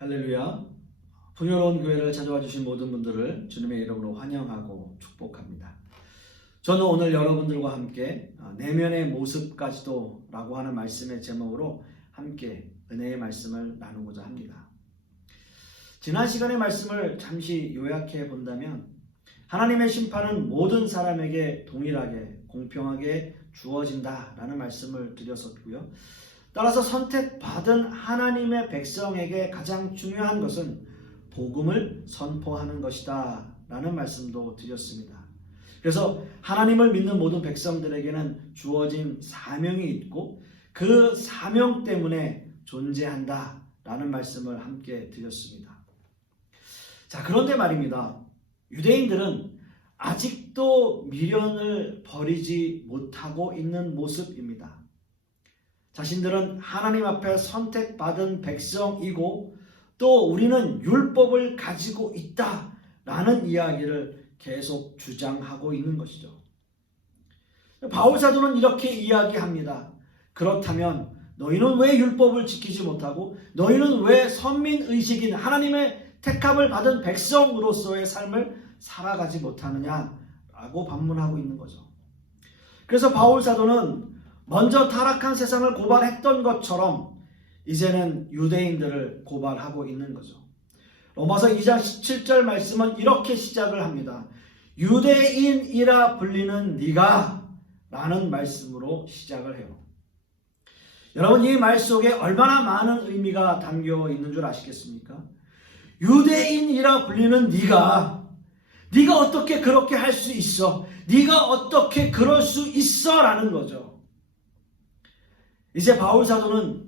할렐루야. 풍요로운 교회를 찾아와 주신 모든 분들을 주님의 이름으로 환영하고 축복합니다. 저는 오늘 여러분들과 함께 내면의 모습까지도 라고 하는 말씀의 제목으로 함께 은혜의 말씀을 나누고자 합니다. 지난 시간의 말씀을 잠시 요약해 본다면 하나님의 심판은 모든 사람에게 동일하게 공평하게 주어진다라는 말씀을 드렸었고요. 따라서 선택받은 하나님의 백성에게 가장 중요한 것은 복음을 선포하는 것이다 라는 말씀도 드렸습니다. 그래서 하나님을 믿는 모든 백성들에게는 주어진 사명이 있고 그 사명 때문에 존재한다 라는 말씀을 함께 드렸습니다. 자, 그런데 말입니다. 유대인들은 아직도 미련을 버리지 못하고 있는 모습입니다. 자신들은 하나님 앞에 선택받은 백성이고 또 우리는 율법을 가지고 있다라는 이야기를 계속 주장하고 있는 것이죠. 바울 사도는 이렇게 이야기합니다. 그렇다면 너희는 왜 율법을 지키지 못하고 너희는 왜 선민의식인 하나님의 택함을 받은 백성으로서의 삶을 살아가지 못하느냐라고 반문하고 있는 거죠. 그래서 바울 사도는 먼저 타락한 세상을 고발했던 것처럼 이제는 유대인들을 고발하고 있는 거죠. 로마서 2장 17절 말씀은 이렇게 시작을 합니다. 유대인이라 불리는 네가 라는 말씀으로 시작을 해요. 여러분, 이 말 속에 얼마나 많은 의미가 담겨 있는 줄 아시겠습니까? 유대인이라 불리는 네가 어떻게 그렇게 할 수 있어? 네가 어떻게 그럴 수 있어? 라는 거죠. 이제 바울 사도는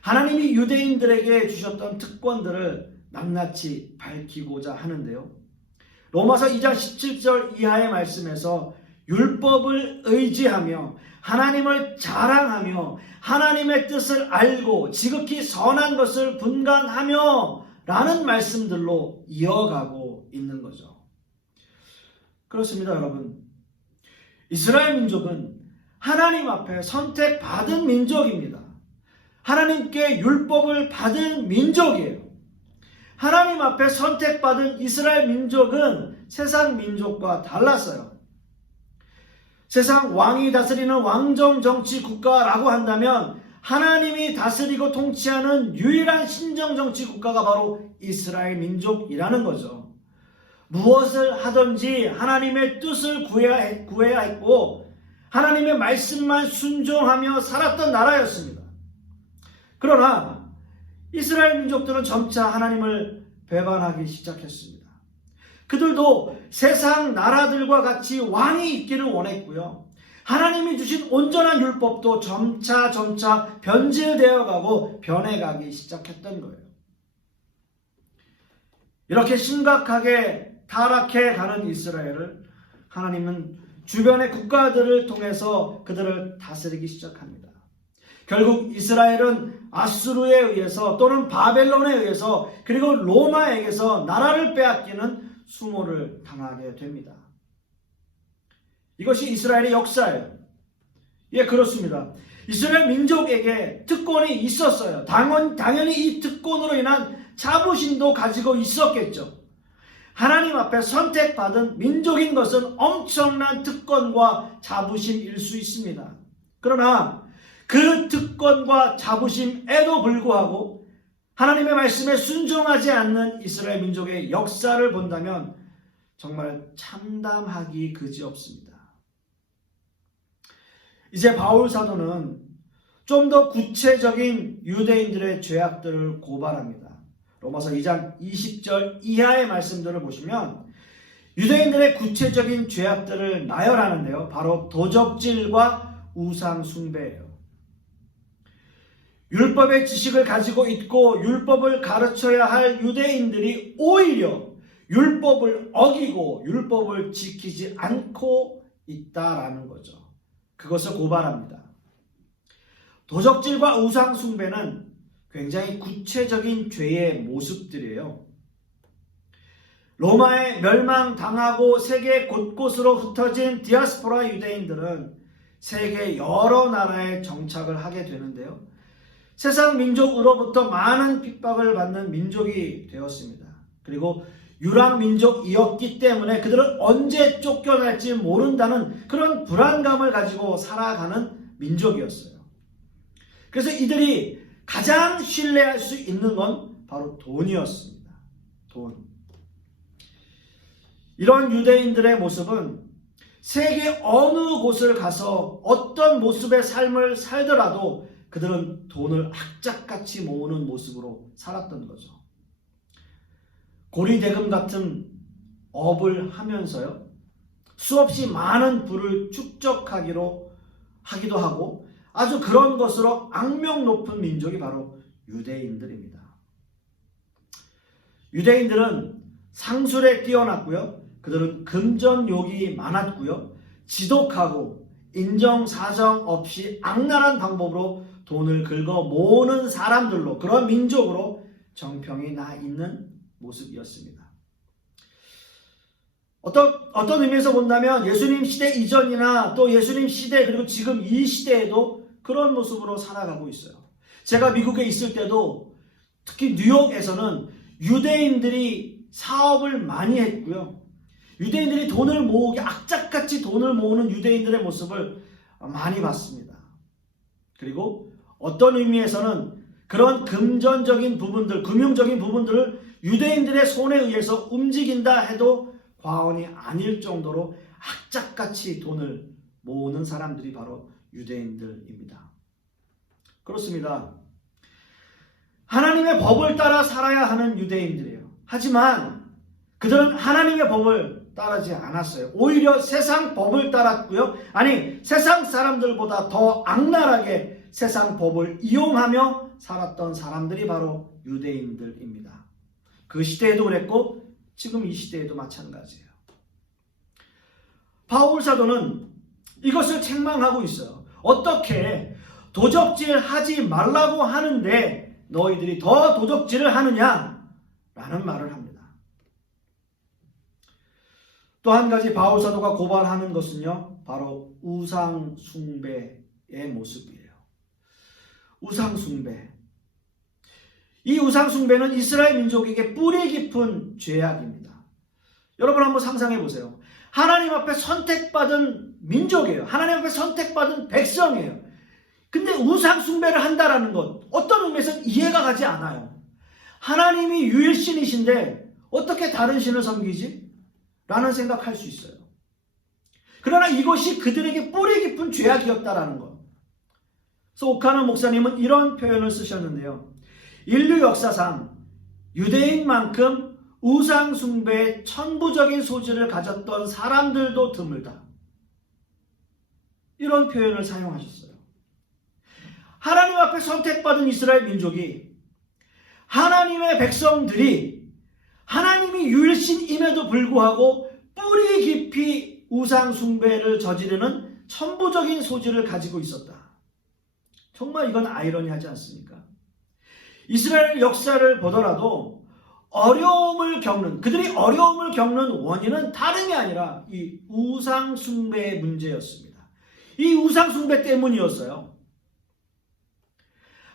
하나님이 유대인들에게 주셨던 특권들을 낱낱이 밝히고자 하는데요. 로마서 2장 17절 이하의 말씀에서 율법을 의지하며 하나님을 자랑하며 하나님의 뜻을 알고 지극히 선한 것을 분간하며 라는 말씀들로 이어가고 있는 거죠. 그렇습니다, 여러분. 이스라엘 민족은 하나님 앞에 선택받은 민족입니다. 하나님께 율법을 받은 민족이에요. 하나님 앞에 선택받은 이스라엘 민족은 세상 민족과 달랐어요. 세상 왕이 다스리는 왕정 정치 국가라고 한다면 하나님이 다스리고 통치하는 유일한 신정 정치 국가가 바로 이스라엘 민족이라는 거죠. 무엇을 하든지 하나님의 뜻을 구해야 했고 하나님의 말씀만 순종하며 살았던 나라였습니다. 그러나 이스라엘 민족들은 점차 하나님을 배반하기 시작했습니다. 그들도 세상 나라들과 같이 왕이 있기를 원했고요. 하나님이 주신 온전한 율법도 점차 변질되어 가고 변해가기 시작했던 거예요. 이렇게 심각하게 타락해 가는 이스라엘을 하나님은 주변의 국가들을 통해서 그들을 다스리기 시작합니다. 결국 이스라엘은 아수르에 의해서 또는 바벨론에 의해서 그리고 로마에게서 나라를 빼앗기는 수모를 당하게 됩니다. 이것이 이스라엘의 역사예요. 예, 그렇습니다. 이스라엘 민족에게 특권이 있었어요. 당연히 이 특권으로 인한 자부심도 가지고 있었겠죠. 하나님 앞에 선택받은 민족인 것은 엄청난 특권과 자부심일 수 있습니다. 그러나 그 특권과 자부심에도 불구하고 하나님의 말씀에 순종하지 않는 이스라엘 민족의 역사를 본다면 정말 참담하기 그지없습니다. 이제 바울 사도는 좀 더 구체적인 유대인들의 죄악들을 고발합니다. 로마서 2장 20절 이하의 말씀들을 보시면 유대인들의 구체적인 죄악들을 나열하는데요. 바로 도적질과 우상 숭배예요. 율법의 지식을 가지고 있고 율법을 가르쳐야 할 유대인들이 오히려 율법을 어기고 율법을 지키지 않고 있다라는 거죠. 그것을 고발합니다. 도적질과 우상 숭배는 굉장히 구체적인 죄의 모습들이에요. 로마에 멸망당하고 세계 곳곳으로 흩어진 디아스포라 유대인들은 세계 여러 나라에 정착을 하게 되는데요. 세상 민족으로부터 많은 핍박을 받는 민족이 되었습니다. 그리고 유랑 민족이었기 때문에 그들은 언제 쫓겨날지 모른다는 그런 불안감을 가지고 살아가는 민족이었어요. 그래서 이들이 가장 신뢰할 수 있는 건 바로 돈이었습니다. 돈. 이런 유대인들의 모습은 세계 어느 곳을 가서 어떤 모습의 삶을 살더라도 그들은 돈을 악착같이 모으는 모습으로 살았던 거죠. 고리대금 같은 업을 하면서요, 수없이 많은 부를 축적하기도 하고 아주 그런 것으로 악명 높은 민족이 바로 유대인들입니다. 유대인들은 상술에 뛰어났고요, 그들은 금전욕이 많았고요, 지독하고 인정사정 없이 악랄한 방법으로 돈을 긁어 모으는 사람들로, 그런 민족으로 정평이 나 있는 모습이었습니다. 어떤 의미에서 본다면 예수님 시대 이전이나 또 예수님 시대 그리고 지금 이 시대에도 그런 모습으로 살아가고 있어요. 제가 미국에 있을 때도 특히 뉴욕에서는 유대인들이 사업을 많이 했고요, 유대인들이 돈을 모으기, 악착같이 돈을 모으는 유대인들의 모습을 많이 봤습니다. 그리고 어떤 의미에서는 그런 금전적인 부분들, 금융적인 부분들을 유대인들의 손에 의해서 움직인다 해도 과언이 아닐 정도로 악착같이 돈을 모으는 사람들이 바로 유대인들입니다. 그렇습니다. 하나님의 법을 따라 살아야 하는 유대인들이에요. 하지만 그들은 하나님의 법을 따르지 않았어요. 오히려 세상 법을 따랐고요. 아니, 세상 사람들보다 더 악랄하게 세상 법을 이용하며 살았던 사람들이 바로 유대인들입니다. 그 시대에도 그랬고 지금 이 시대에도 마찬가지예요. 바울 사도는 이것을 책망하고 있어요. 어떻게 도적질 하지 말라고 하는데 너희들이 더 도적질을 하느냐? 라는 말을 합니다. 또 한 가지 바울 사도가 고발하는 것은요, 바로 우상 숭배의 모습이에요. 우상 숭배. 이 우상 숭배는 이스라엘 민족에게 뿌리 깊은 죄악입니다. 여러분 한번 상상해 보세요. 하나님 앞에 선택받은 민족이에요. 하나님 앞에 선택받은 백성이에요. 근데 우상 숭배를 한다라는 것, 어떤 의미에서 이해가 가지 않아요. 하나님이 유일신이신데 어떻게 다른 신을 섬기지? 라는 생각할 수 있어요. 그러나 이것이 그들에게 뿌리 깊은 죄악이었다라는 것. 그래서 오카노 목사님은 이런 표현을 쓰셨는데요. 인류 역사상 유대인만큼 우상 숭배에 천부적인 소질을 가졌던 사람들도 드물다. 이런 표현을 사용하셨어요. 하나님 앞에 선택받은 이스라엘 민족이, 하나님의 백성들이 하나님이 유일신임에도 불구하고 뿌리 깊이 우상 숭배를 저지르는 천부적인 소질을 가지고 있었다. 정말 이건 아이러니하지 않습니까? 이스라엘 역사를 보더라도 그들이 어려움을 겪는 원인은 다름이 아니라 이 우상 숭배의 문제였습니다. 이 우상 숭배 때문이었어요.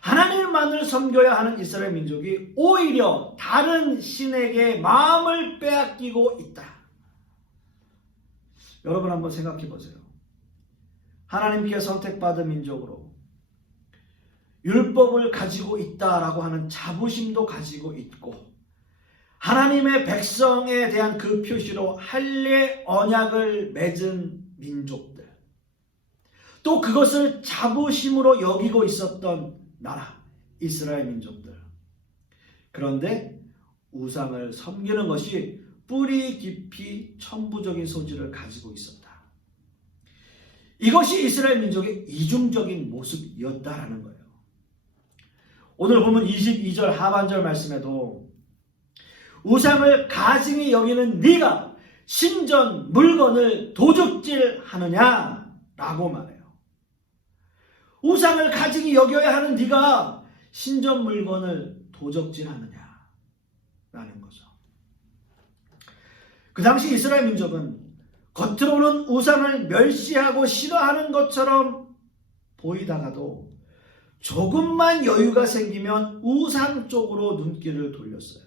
하나님만을 섬겨야 하는 이스라엘 민족이 오히려 다른 신에게 마음을 빼앗기고 있다. 여러분 한번 생각해 보세요. 하나님께 선택받은 민족으로 율법을 가지고 있다라고 하는 자부심도 가지고 있고, 하나님의 백성에 대한 그 표시로 할례 언약을 맺은 민족들, 또 그것을 자부심으로 여기고 있었던 나라, 이스라엘 민족들. 그런데 우상을 섬기는 것이 뿌리 깊이 천부적인 소질을 가지고 있었다. 이것이 이스라엘 민족의 이중적인 모습이었다라는 거예요. 오늘 보면 22절 하반절 말씀에도 우상을 가증히 여기는 네가 신전 물건을 도적질하느냐? 라고 말해요. 우상을 가증히 여겨야 하는 네가 신전 물건을 도적질하느냐? 라는 거죠. 그 당시 이스라엘 민족은 겉으로는 우상을 멸시하고 싫어하는 것처럼 보이다가도 조금만 여유가 생기면 우상 쪽으로 눈길을 돌렸어요.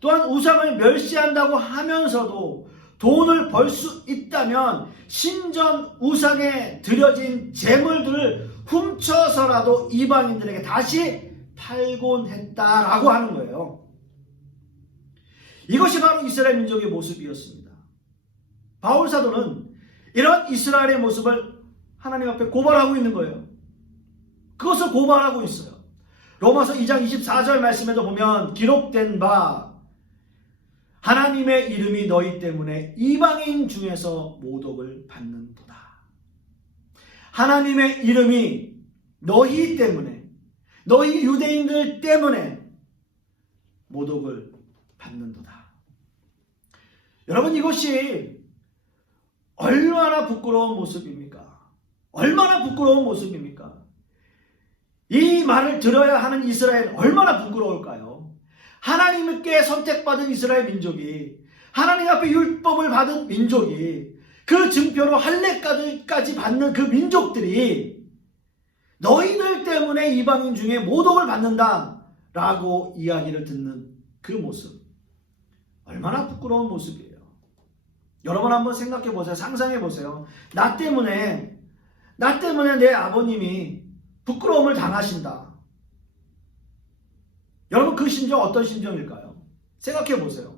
또한 우상을 멸시한다고 하면서도 돈을 벌 수 있다면 신전 우상에 드려진 재물들을 훔쳐서라도 이방인들에게 다시 팔곤 했다라고 하는 거예요. 이것이 바로 이스라엘 민족의 모습이었습니다. 바울 사도는 이런 이스라엘의 모습을 하나님 앞에 고발하고 있는 거예요. 그것을 고발하고 있어요. 로마서 2장 24절 말씀에도 보면 기록된 바 하나님의 이름이 너희 때문에 이방인 중에서 모독을 받는도다. 하나님의 이름이 너희 때문에, 너희 유대인들 때문에 모독을 받는도다. 여러분, 이것이 얼마나 부끄러운 모습입니까? 얼마나 부끄러운 모습입니까? 이 말을 들어야 하는 이스라엘 얼마나 부끄러울까요? 하나님께 선택받은 이스라엘 민족이, 하나님 앞에 율법을 받은 민족이, 그 증표로 할례까지 받는 그 민족들이 너희들 때문에 이방인 중에 모독을 받는다 라고 이야기를 듣는 그 모습, 얼마나 부끄러운 모습이에요. 여러분 한번 생각해 보세요. 상상해 보세요. 나 때문에 내 아버님이 부끄러움을 당하신다. 여러분, 그 심정 어떤 심정일까요? 생각해 보세요.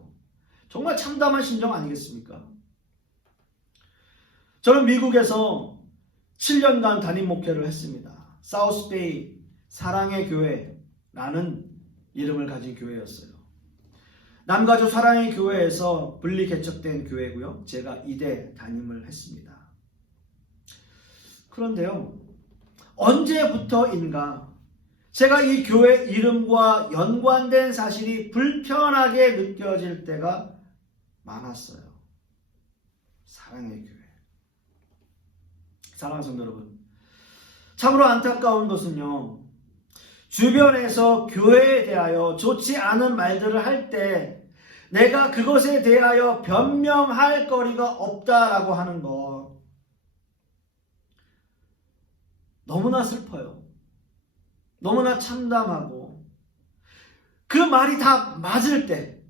정말 참담한 심정 아니겠습니까? 저는 미국에서 7년간 담임 목회를 했습니다. 사우스베이 사랑의 교회라는 이름을 가진 교회였어요. 남가주 사랑의 교회에서 분리 개척된 교회고요. 제가 2대 담임을 했습니다. 그런데요, 언제부터인가 제가 이 교회 이름과 연관된 사실이 불편하게 느껴질 때가 많았어요. 사랑의 교회. 사랑하는 성도 여러분, 참으로 안타까운 것은요, 주변에서 교회에 대하여 좋지 않은 말들을 할 때 내가 그것에 대하여 변명할 거리가 없다라고 하는 것, 너무나 슬퍼요. 너무나 참담하고, 그 말이 다 맞을 때,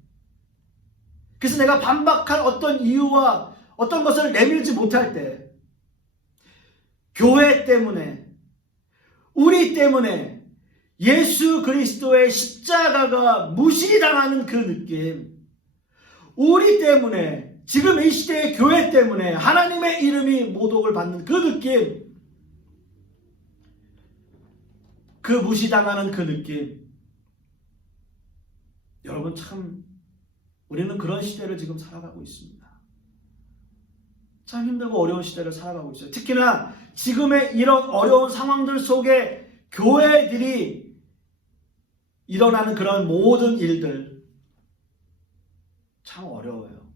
그래서 내가 반박할 어떤 이유와 어떤 것을 내밀지 못할 때, 교회 때문에, 우리 때문에 예수 그리스도의 십자가가 무시당하는 그 느낌, 우리 때문에, 지금 이 시대의 교회 때문에 하나님의 이름이 모독을 받는 그 느낌, 그 무시당하는 그 느낌, 여러분, 참 우리는 그런 시대를 지금 살아가고 있습니다. 참 힘들고 어려운 시대를 살아가고 있어요. 특히나 지금의 이런 어려운 상황들 속에 교회들이 일어나는 그런 모든 일들 참 어려워요.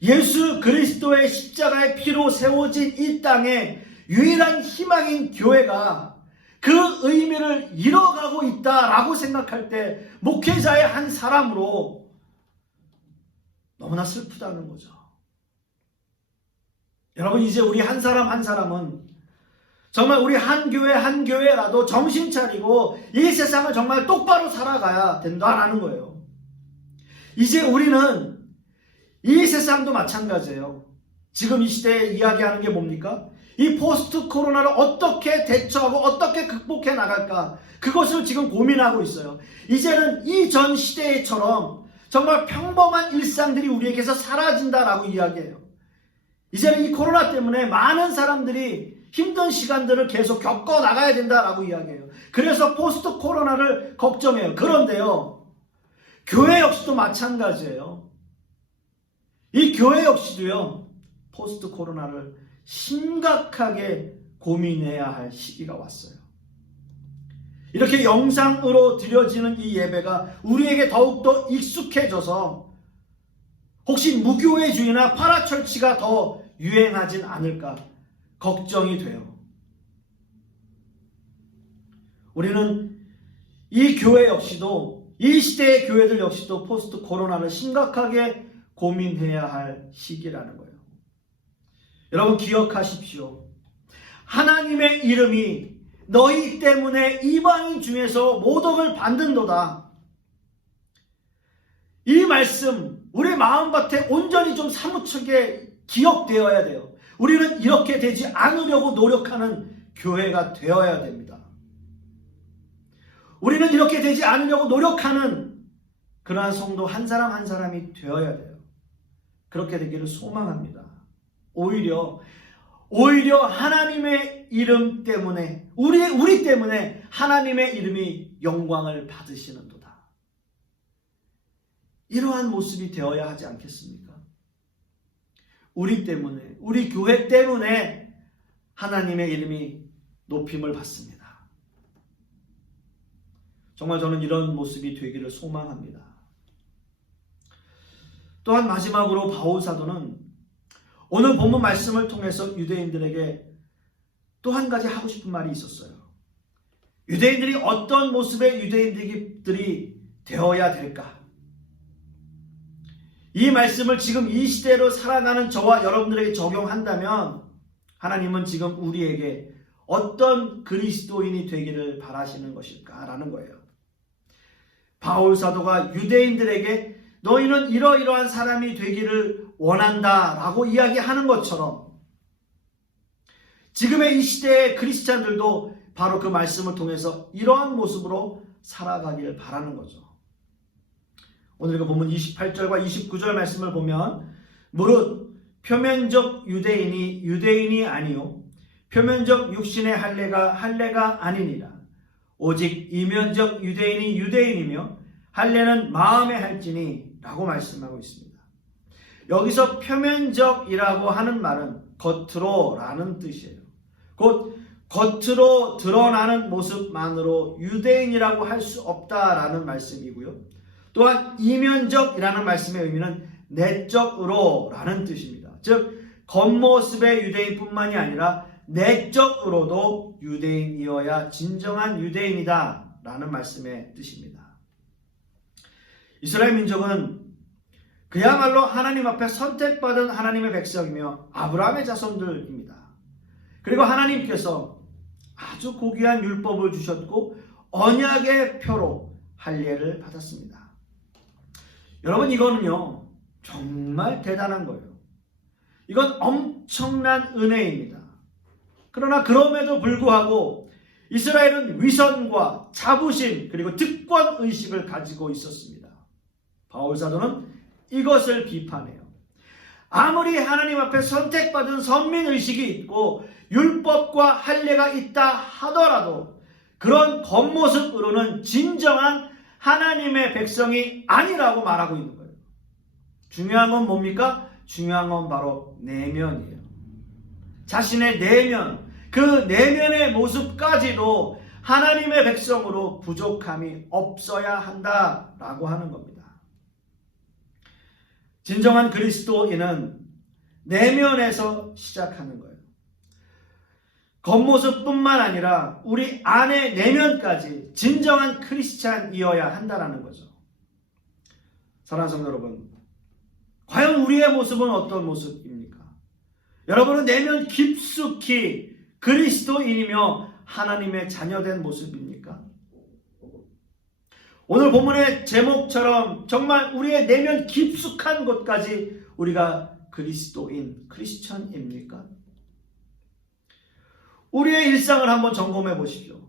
예수 그리스도의 십자가의 피로 세워진 이 땅에 유일한 희망인 교회가 그 의미를 잃어가고 있다라고 생각할 때 목회자의 한 사람으로 너무나 슬프다는 거죠. 여러분, 이제 우리 한 사람 한 사람은 정말 우리 한 교회라도 정신 차리고 이 세상을 정말 똑바로 살아가야 된다라는 거예요. 이제 우리는 이 세상도 마찬가지예요. 지금 이 시대에 이야기하는 게 뭡니까? 이 포스트 코로나를 어떻게 대처하고 어떻게 극복해 나갈까, 그것을 지금 고민하고 있어요. 이제는 이전 시대처럼 정말 평범한 일상들이 우리에게서 사라진다라고 이야기해요. 이제는 이 코로나 때문에 많은 사람들이 힘든 시간들을 계속 겪어 나가야 된다라고 이야기해요. 그래서 포스트 코로나를 걱정해요. 그런데요, 교회 역시도 마찬가지예요. 이 교회 역시도요, 포스트 코로나를 심각하게 고민해야 할 시기가 왔어요. 이렇게 영상으로 드려지는 이 예배가 우리에게 더욱더 익숙해져서 혹시 무교회주의나 파라철치가 더 유행하진 않을까 걱정이 돼요. 우리는 이 교회 역시도, 이 시대의 교회들 역시도 포스트 코로나를 심각하게 고민해야 할 시기라는 거예요. 여러분, 기억하십시오. 하나님의 이름이 너희 때문에 이방인 중에서 모독을 받는도다. 이 말씀 우리 마음밭에 온전히 좀 사무치게 기억되어야 돼요. 우리는 이렇게 되지 않으려고 노력하는 교회가 되어야 됩니다. 우리는 이렇게 되지 않으려고 노력하는 그러한 성도 한 사람 한 사람이 되어야 돼요. 그렇게 되기를 소망합니다. 오히려 하나님의 이름 때문에 우리 때문에 하나님의 이름이 영광을 받으시는도다. 이러한 모습이 되어야 하지 않겠습니까? 우리 때문에, 우리 교회 때문에 하나님의 이름이 높임을 받습니다. 정말 저는 이런 모습이 되기를 소망합니다. 또한 마지막으로 바울 사도는 오늘 본문 말씀을 통해서 유대인들에게 또 한 가지 하고 싶은 말이 있었어요. 유대인들이 어떤 모습의 유대인들이 되어야 될까? 이 말씀을 지금 이 시대로 살아가는 저와 여러분들에게 적용한다면 하나님은 지금 우리에게 어떤 그리스도인이 되기를 바라시는 것일까라는 거예요. 바울 사도가 유대인들에게 너희는 이러이러한 사람이 되기를 원한다라고 이야기하는 것처럼 지금의 이 시대의 크리스찬들도 바로 그 말씀을 통해서 이러한 모습으로 살아가기를 바라는 거죠. 오늘 그 본문 28절과 29절 말씀을 보면 무릇 표면적 유대인이 유대인이 아니요 표면적 육신의 할례가 아니니라. 오직 이면적 유대인이 유대인이며 할례는 마음에 할지니 라고 말씀하고 있습니다. 여기서 표면적이라고 하는 말은 겉으로 라는 뜻이에요. 곧 겉으로 드러나는 모습만으로 유대인이라고 할 수 없다라는 말씀이고요. 또한 이면적이라는 말씀의 의미는 내적으로 라는 뜻입니다. 즉 겉모습의 유대인뿐만이 아니라 내적으로도 유대인이어야 진정한 유대인이다 라는 말씀의 뜻입니다. 이스라엘 민족은 그야말로 하나님 앞에 선택받은 하나님의 백성이며 아브라함의 자손들입니다. 그리고 하나님께서 아주 고귀한 율법을 주셨고 언약의 표로 할례를 받았습니다. 여러분 이거는요 정말 대단한 거예요. 이건 엄청난 은혜입니다. 그러나 그럼에도 불구하고 이스라엘은 위선과 자부심 그리고 득권의식을 가지고 있었습니다. 바울 사도는 이것을 비판해요. 아무리 하나님 앞에 선택받은 선민의식이 있고 율법과 할례가 있다 하더라도 그런 겉모습으로는 진정한 하나님의 백성이 아니라고 말하고 있는 거예요. 중요한 건 뭡니까? 중요한 건 바로 내면이에요. 자신의 내면, 그 내면의 모습까지도 하나님의 백성으로 부족함이 없어야 한다라고 하는 겁니다. 진정한 그리스도인은 내면에서 시작하는 거예요. 겉모습뿐만 아니라 우리 안의 내면까지 진정한 크리스찬이어야 한다는 거죠. 사랑하는 성도 여러분, 과연 우리의 모습은 어떤 모습입니까? 여러분은 내면 깊숙이 그리스도인이며 하나님의 자녀된 모습입니까? 오늘 본문의 제목처럼 정말 우리의 내면 깊숙한 곳까지 우리가 그리스도인, 크리스천입니까? 우리의 일상을 한번 점검해 보십시오.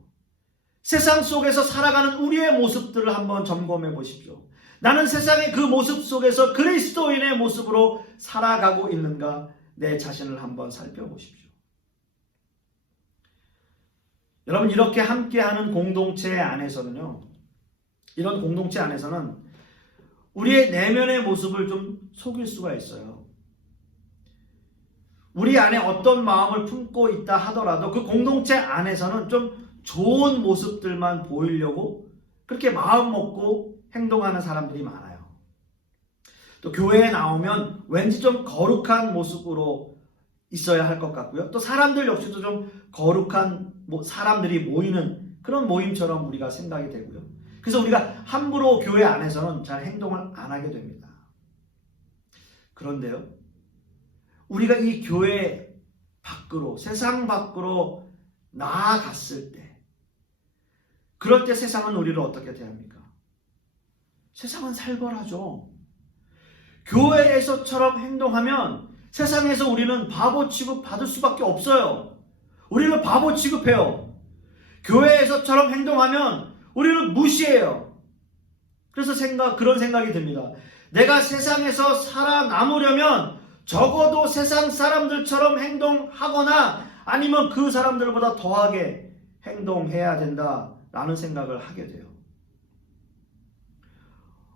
세상 속에서 살아가는 우리의 모습들을 한번 점검해 보십시오. 나는 세상의 그 모습 속에서 그리스도인의 모습으로 살아가고 있는가 내 자신을 한번 살펴보십시오. 여러분 이렇게 함께하는 공동체 안에서는요. 이런 공동체 안에서는 우리의 내면의 모습을 좀 속일 수가 있어요. 우리 안에 어떤 마음을 품고 있다 하더라도 그 공동체 안에서는 좀 좋은 모습들만 보이려고 그렇게 마음 먹고 행동하는 사람들이 많아요. 또 교회에 나오면 왠지 좀 거룩한 모습으로 있어야 할 것 같고요. 또 사람들 역시도 좀 거룩한 사람들이 모이는 그런 모임처럼 우리가 생각이 되고요. 그래서 우리가 함부로 교회 안에서는 잘 행동을 안 하게 됩니다. 그런데요. 우리가 이 교회 밖으로, 세상 밖으로 나아갔을 때, 그럴 때 세상은 우리를 어떻게 대합니까? 세상은 살벌하죠. 교회에서처럼 행동하면 세상에서 우리는 바보 취급받을 수밖에 없어요. 우리를 바보 취급해요. 교회에서처럼 행동하면 우리를 무시해요. 그래서 그런 생각이 듭니다. 내가 세상에서 살아남으려면 적어도 세상 사람들처럼 행동하거나 아니면 그 사람들보다 더하게 행동해야 된다라는 생각을 하게 돼요.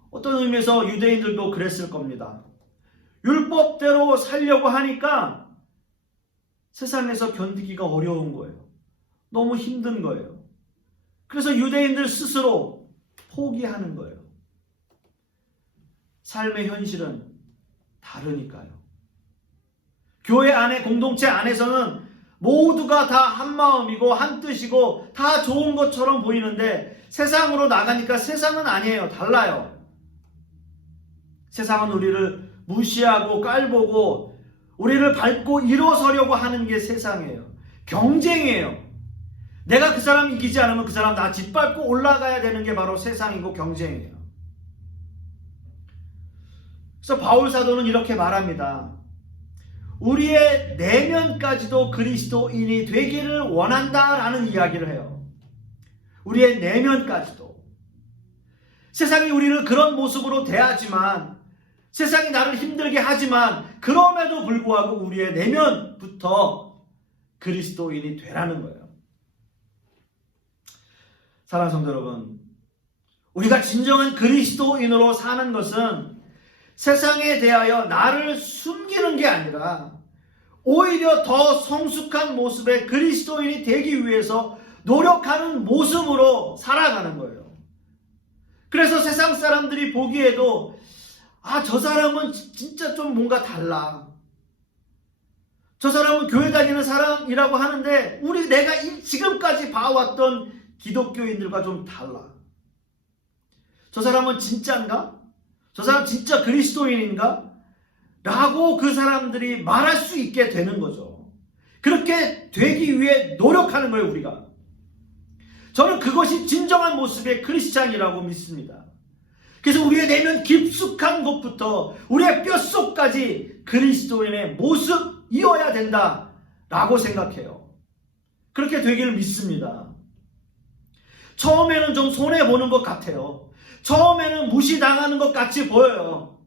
어떤 의미에서 유대인들도 그랬을 겁니다. 율법대로 살려고 하니까 세상에서 견디기가 어려운 거예요. 너무 힘든 거예요. 그래서 유대인들 스스로 포기하는 거예요. 삶의 현실은 다르니까요. 교회 안에, 공동체 안에서는 모두가 다 한마음이고 한뜻이고 다 좋은 것처럼 보이는데 세상으로 나가니까 세상은 아니에요. 달라요. 세상은 우리를 무시하고 깔보고 우리를 밟고 일어서려고 하는 게 세상이에요. 경쟁이에요. 내가 그 사람 이기지 않으면 그 사람 나 짓밟고 올라가야 되는 게 바로 세상이고 경쟁이에요. 그래서 바울 사도는 이렇게 말합니다. 우리의 내면까지도 그리스도인이 되기를 원한다라는 이야기를 해요. 우리의 내면까지도. 세상이 우리를 그런 모습으로 대하지만, 세상이 나를 힘들게 하지만 그럼에도 불구하고 우리의 내면부터 그리스도인이 되라는 거예요. 사랑하는 성도 여러분, 우리가 진정한 그리스도인으로 사는 것은 세상에 대하여 나를 숨기는 게 아니라 오히려 더 성숙한 모습의 그리스도인이 되기 위해서 노력하는 모습으로 살아가는 거예요. 그래서 세상 사람들이 보기에도 저 사람은 진짜 좀 뭔가 달라. 저 사람은 교회 다니는 사람이라고 하는데 내가 지금까지 봐왔던 기독교인들과 좀 달라. 저 사람은 진짜인가? 저 사람 진짜 그리스도인인가? 라고 그 사람들이 말할 수 있게 되는 거죠. 그렇게 되기 위해 노력하는 거예요, 우리가. 저는 그것이 진정한 모습의 크리스찬이라고 믿습니다. 그래서 우리의 내면 깊숙한 곳부터 우리의 뼛속까지 그리스도인의 모습이어야 된다라고 생각해요. 그렇게 되기를 믿습니다. 처음에는 좀 손해보는 것 같아요. 처음에는 무시당하는 것 같이 보여요.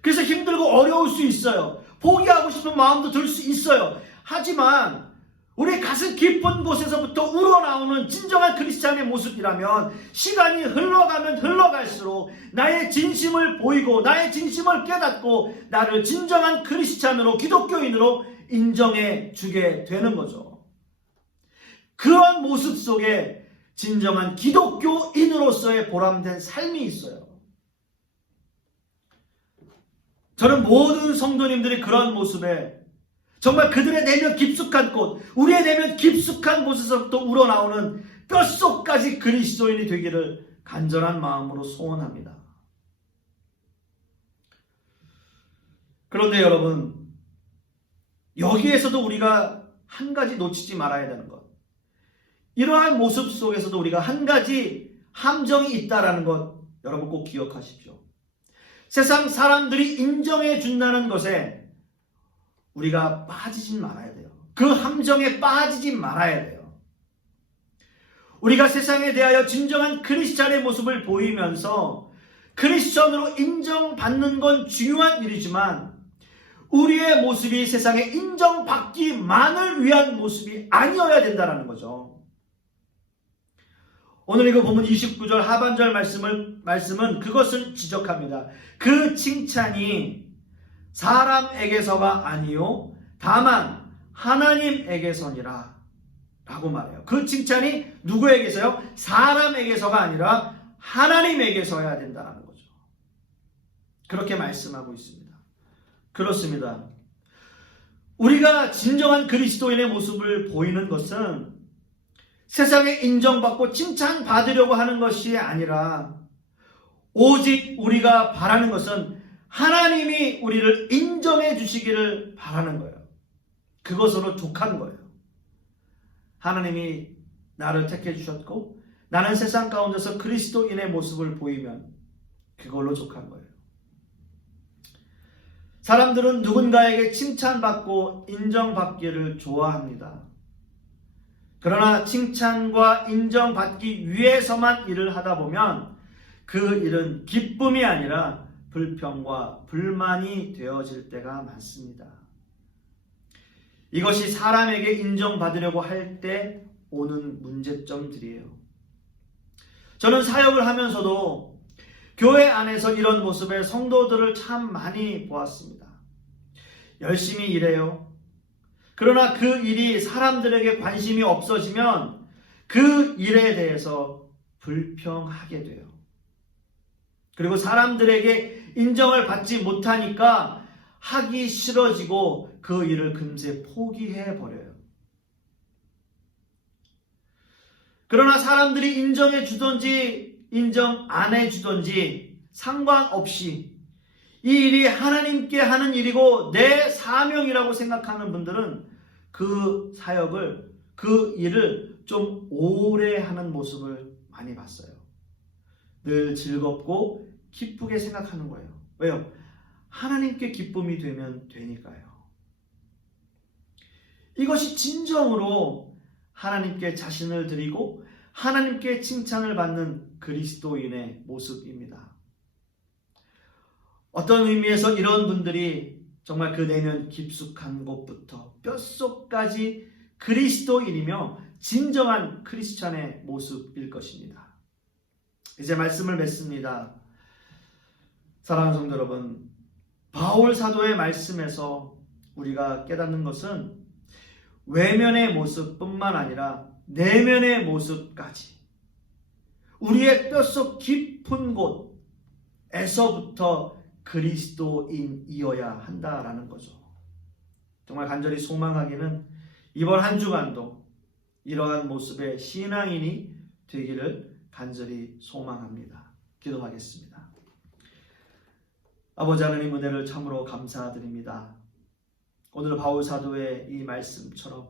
그래서 힘들고 어려울 수 있어요. 포기하고 싶은 마음도 들 수 있어요. 하지만 우리 가슴 깊은 곳에서부터 우러나오는 진정한 크리스찬의 모습이라면 시간이 흘러가면 흘러갈수록 나의 진심을 보이고 나의 진심을 깨닫고 나를 진정한 크리스찬으로, 기독교인으로 인정해 주게 되는 거죠. 그러한 모습 속에 진정한 기독교인으로서의 보람된 삶이 있어요. 저는 모든 성도님들이 그런 모습에 정말 그들의 내면 깊숙한 곳, 우리의 내면 깊숙한 곳에서부터 우러나오는 뼛속까지 그리스도인이 되기를 간절한 마음으로 소원합니다. 그런데 여러분, 여기에서도 우리가 한 가지 놓치지 말아야 되는 것, 이러한 모습 속에서도 우리가 한 가지 함정이 있다는 것 여러분 꼭 기억하십시오. 세상 사람들이 인정해 준다는 것에 우리가 빠지지 말아야 돼요. 그 함정에 빠지지 말아야 돼요. 우리가 세상에 대하여 진정한 크리스찬의 모습을 보이면서 크리스천으로 인정받는 건 중요한 일이지만 우리의 모습이 세상에 인정받기만을 위한 모습이 아니어야 된다는 거죠. 오늘 이거 보면 29절 하반절 말씀은 그것을 지적합니다. 그 칭찬이 사람에게서가 아니요 다만 하나님에게서니라 라고 말해요. 그 칭찬이 누구에게서요? 사람에게서가 아니라 하나님에게서야 된다는 거죠. 그렇게 말씀하고 있습니다. 그렇습니다. 우리가 진정한 그리스도인의 모습을 보이는 것은 세상에 인정받고 칭찬받으려고 하는 것이 아니라 오직 우리가 바라는 것은 하나님이 우리를 인정해 주시기를 바라는 거예요. 그것으로 족한 거예요. 하나님이 나를 택해 주셨고 나는 세상 가운데서 그리스도인의 모습을 보이면 그걸로 족한 거예요. 사람들은 누군가에게 칭찬받고 인정받기를 좋아합니다. 그러나 칭찬과 인정받기 위해서만 일을 하다 보면 그 일은 기쁨이 아니라 불평과 불만이 되어질 때가 많습니다. 이것이 사람에게 인정받으려고 할 때 오는 문제점들이에요. 저는 사역을 하면서도 교회 안에서 이런 모습의 성도들을 참 많이 보았습니다. 열심히 일해요. 그러나 그 일이 사람들에게 관심이 없어지면 그 일에 대해서 불평하게 돼요. 그리고 사람들에게 인정을 받지 못하니까 하기 싫어지고 그 일을 금세 포기해 버려요. 그러나 사람들이 인정해 주든지 인정 안 해 주든지 상관없이 이 일이 하나님께 하는 일이고 내 사명이라고 생각하는 분들은 그 사역을, 그 일을 좀 오래 하는 모습을 많이 봤어요. 늘 즐겁고 기쁘게 생각하는 거예요. 왜요? 하나님께 기쁨이 되면 되니까요. 이것이 진정으로 하나님께 자신을 드리고 하나님께 칭찬을 받는 그리스도인의 모습입니다. 어떤 의미에서 이런 분들이 정말 그 내면 깊숙한 곳부터 뼛속까지 그리스도인이며 진정한 크리스찬의 모습일 것입니다. 이제 말씀을 맺습니다. 사랑하는 성도 여러분, 바울 사도의 말씀에서 우리가 깨닫는 것은 외면의 모습뿐만 아니라 내면의 모습까지 우리의 뼛속 깊은 곳에서부터 그리스도인이어야 한다라는 거죠. 정말 간절히 소망하기는 이번 한 주간도 이러한 모습의 신앙인이 되기를 간절히 소망합니다. 기도하겠습니다. 아버지 하나님, 은혜를 참으로 감사드립니다. 오늘 바울 사도의 이 말씀처럼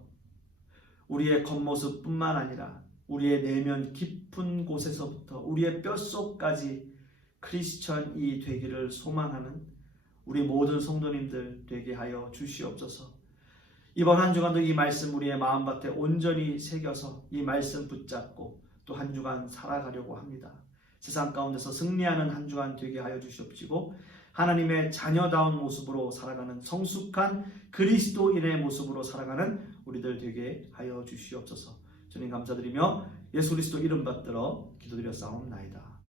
우리의 겉모습뿐만 아니라 우리의 내면 깊은 곳에서부터 우리의 뼛속까지 크리스천이 되기를 소망하는 우리 모든 성도님들 되게 하여 주시옵소서. 이번 한 주간도 이 말씀 우리의 마음밭에 온전히 새겨서 이 말씀 붙잡고 또 한 주간 살아가려고 합니다. 세상 가운데서 승리하는 한 주간 되게 하여 주시옵시고 하나님의 자녀다운 모습으로 살아가는 성숙한 그리스도인의 모습으로 살아가는 우리들 되게 하여 주시옵소서. 주님 감사드리며 예수 그리스도 이름 받들어 기도드렸사옵나이다.